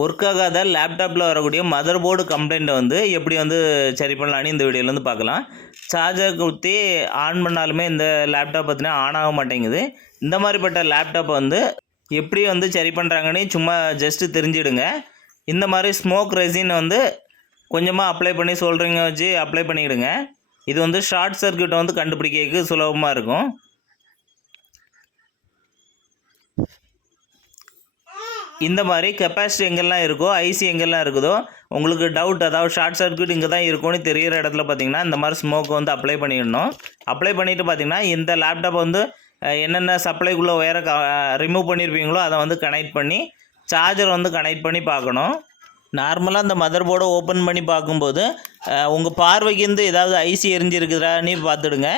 Work ஆகாத லேப்டாப்பில் வரக்கூடிய மதர் போர்டு கம்ப்ளைண்ட்டை வந்து எப்படி வந்து சரி பண்ணலான்னு இந்த வீடியோவில் வந்து பார்க்கலாம். சார்ஜர் குத்தி ஆன் பண்ணாலுமே இந்த லேப்டாப் பார்த்தீங்கன்னா ஆன் ஆக மாட்டேங்குது. இந்த மாதிரிப்பட்ட லேப்டாப்பை வந்து எப்படி வந்து சரி பண்ணுறாங்கன்னு சும்மா ஜஸ்ட்டு தெரிஞ்சிடுங்க. இந்த மாதிரி ஸ்மோக் ரெசின் வந்து கொஞ்சமாக அப்ளை பண்ணி சொல்கிறீங்க வச்சு அப்ளை பண்ணிவிடுங்க இது வந்து ஷார்ட் சர்க்யூட்டை வந்து கண்டுபிடிக்கிறதுக்கு சுலபமாக இருக்கும். இந்த மாதிரி கெப்பாசிட்டி எங்கெல்லாம் இருக்கோ ஐசி எங்கெல்லாம் இருக்குதோ உங்களுக்கு டவுட் அதாவது ஷார்ட் சர்க்யூட் இங்கே தான் இருக்கும்னு தெரியிற இடத்துல பார்த்தீங்கன்னா இந்த மாதிரி ஸ்மோக் வந்து அப்ளை பண்ணிடணும். அப்ளை பண்ணிவிட்டு பார்த்தீங்கன்னா இந்த லேப்டாப் வந்து என்னென்ன சப்ளைக்குள்ளே ஒயரை ரிமூவ் பண்ணியிருப்பீங்களோ அதை வந்து கனெக்ட் பண்ணி சார்ஜர் வந்து கனெக்ட் பண்ணி பார்க்கணும். நார்மலாக அந்த மதர் போர்டை ஓப்பன் பண்ணி பார்க்கும்போது உங்கள் பார்வைக்கு இருந்து ஏதாவது ஐசி எரிஞ்சிருக்குதான்னு பார்த்துடுங்க.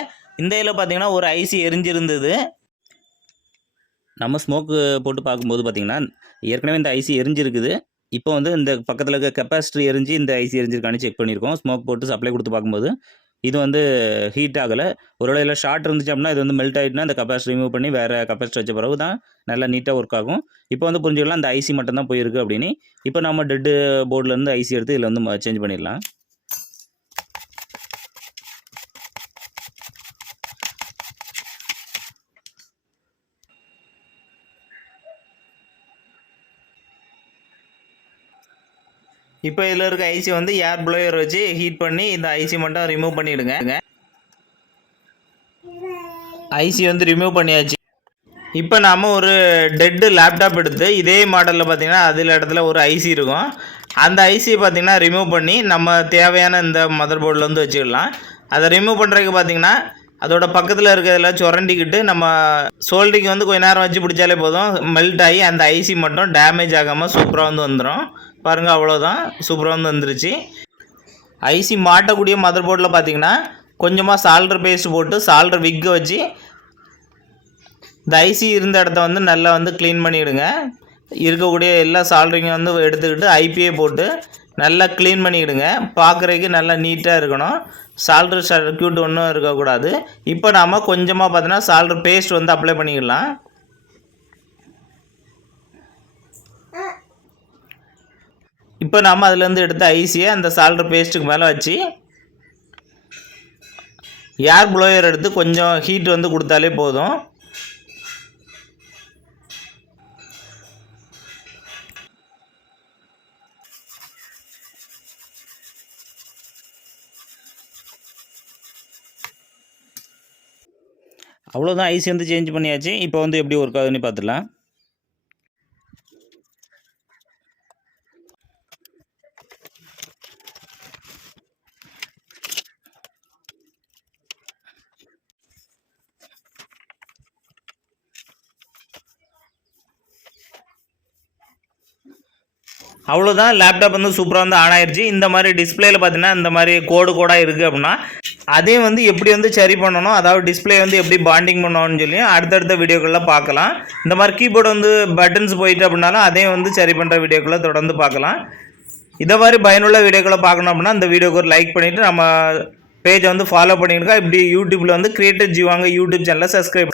இந்த இதில் பார்த்தீங்கன்னா ஒரு ஐசி எரிஞ்சிருந்தது. நம்ம ஸ்மோக்கு போட்டு பார்க்கும்போது பார்த்தீங்கன்னா ஏற்கனவே இந்த ஐசி எரிஞ்சிருக்குது. இப்போ வந்து இந்த பக்கத்தில் இருக்க கெப்பாசிட்டி எரிஞ்சு இந்த ஐசி எரிஞ்சிருக்கான்னு செக் பண்ணியிருக்கோம். ஸ்மோக் போட்டு சப்ளை கொடுத்து பார்க்கும்போது இது வந்து ஹீட் ஆகலை. ஒருவேளை இதில் ஷார்ட் இருந்துச்சு அப்படின்னா இது வந்து மெல்ட் ஆகிட்டுனா இந்த கெப்பாசிட்டி ரிமூவ் பண்ணி வேறு கெப்பாசிட்டி வச்ச பிறகு தான் நல்லா நீட்டாக ஒர்க் ஆகும். இப்போ வந்து புரிஞ்சுக்கலாம் இந்த ஐசி மட்டும் தான் போயிருக்கு அப்படின்னு. இப்போ நம்ம டெட்டு போர்ட்லேருந்து ஐசி எடுத்து இதில் வந்து சேஞ்ச் பண்ணிடலாம். இப்போ இதில் இருக்க ஐசி வந்து ஏர் ப்ளோயர் வச்சு ஹீட் பண்ணி இந்த ஐசி மட்டும் ரிமூவ் பண்ணிவிடுங்க ஐசி வந்து ரிமூவ் பண்ணியாச்சு. இப்போ நாம் ஒரு டெட்டு லேப்டாப் எடுத்து இதே மாடலில் பார்த்தீங்கன்னா அதில் இடத்துல ஒரு ஐசி இருக்கும். அந்த ஐசியை பார்த்தீங்கன்னா ரிமூவ் பண்ணி நம்ம தேவையான இந்த மதர் போர்டில் வந்து வச்சுக்கலாம். அதை ரிமூவ் பண்ணுறதுக்கு பார்த்தீங்கன்னா அதோட பக்கத்தில் இருக்கிறதுல சுரண்டிக்கிட்டு நம்ம சோல்டிக்கு வந்து கொஞ்ச நேரம் வச்சு பிடிச்சாலே போதும். மெல்ட் ஆகி அந்த ஐசி மட்டும் டேமேஜ் ஆகாமல் சூப்பராக வந்து வந்துடும் பாருங்கள் அவ்வளோதான் சூப்பராக வந்து வந்துருச்சு. ஐசி மாட்டக்கூடிய மதர் போர்டில் பார்த்தீங்கன்னா கொஞ்சமாக சால்ட்ரு பேஸ்ட் போட்டு சால்ட்ரு விக்கை வச்சு இந்த ஐசி இருந்த இடத்த வந்து நல்லா வந்து க்ளீன் பண்ணிவிடுங்க இருக்கக்கூடிய எல்லா சால்ட்ரிங்கும் வந்து எடுத்துக்கிட்டு ஐபிஏ போட்டு நல்லா க்ளீன் பண்ணிவிடுங்க பார்க்குறதுக்கு நல்லா நீட்டாக இருக்கணும். சால்ட்ரு சர்க்யூட் ஒன்றும் இருக்கக்கூடாது. இப்போ நாம் கொஞ்சமாக பார்த்தோன்னா சால்ட்ரு பேஸ்ட் வந்து அப்ளை பண்ணிக்கலாம் இப்போ நாம் அதுலேருந்து எடுத்த ஐசியை அந்த சால்ட்ரு பேஸ்ட்டுக்கு மேலே வச்சு ஏர் ப்ளோயர் எடுத்து கொஞ்சம் ஹீட் வந்து கொடுத்தாலே போதும். அவ்வளோதான் ஐசி வந்து சேஞ்ச் பண்ணியாச்சு. இப்போ வந்து எப்படி ஒர்க் ஆகுதுன்னு பார்த்துடலாம். அவ்வளோதான் லேப்டாப் வந்து சூப்பராக வந்து ஆன் ஆயிடுச்சு இந்த மாதிரி டிஸ்பிளேல பார்த்தீங்கன்னா இந்த மாதிரி கோடு கோடாக இருக்குது அப்படின்னா அதையும் வந்து எப்படி வந்து சரி பண்ணணும் அதாவது டிஸ்பிளே வந்து எப்படி பாண்டிங் பண்ணணும்னு சொல்லி அடுத்தடுத்த வீடியோக்களில் பார்க்கலாம். இந்த மாதிரி கீபோர்டு வந்து பட்டன்ஸ் போயிட்டு அப்படின்னாலும் அதையும் வந்து சரி பண்ணுற வீடியோக்களை தொடர்ந்து பார்க்கலாம். இதை மாதிரி பயனுள்ள வீடியோக்களை பார்க்கணும் அப்படின்னா இந்த வீடியோக்கு ஒரு லைக் பண்ணிவிட்டு நம்ம பேஜை வந்து ஃபாலோ பண்ணியிருக்கா இப்படி யூடியூப்பில் வந்து கிரியேட்டர் ஜீவாங்க யூடியூப் சேனலில் சப்ஸ்கிரைப்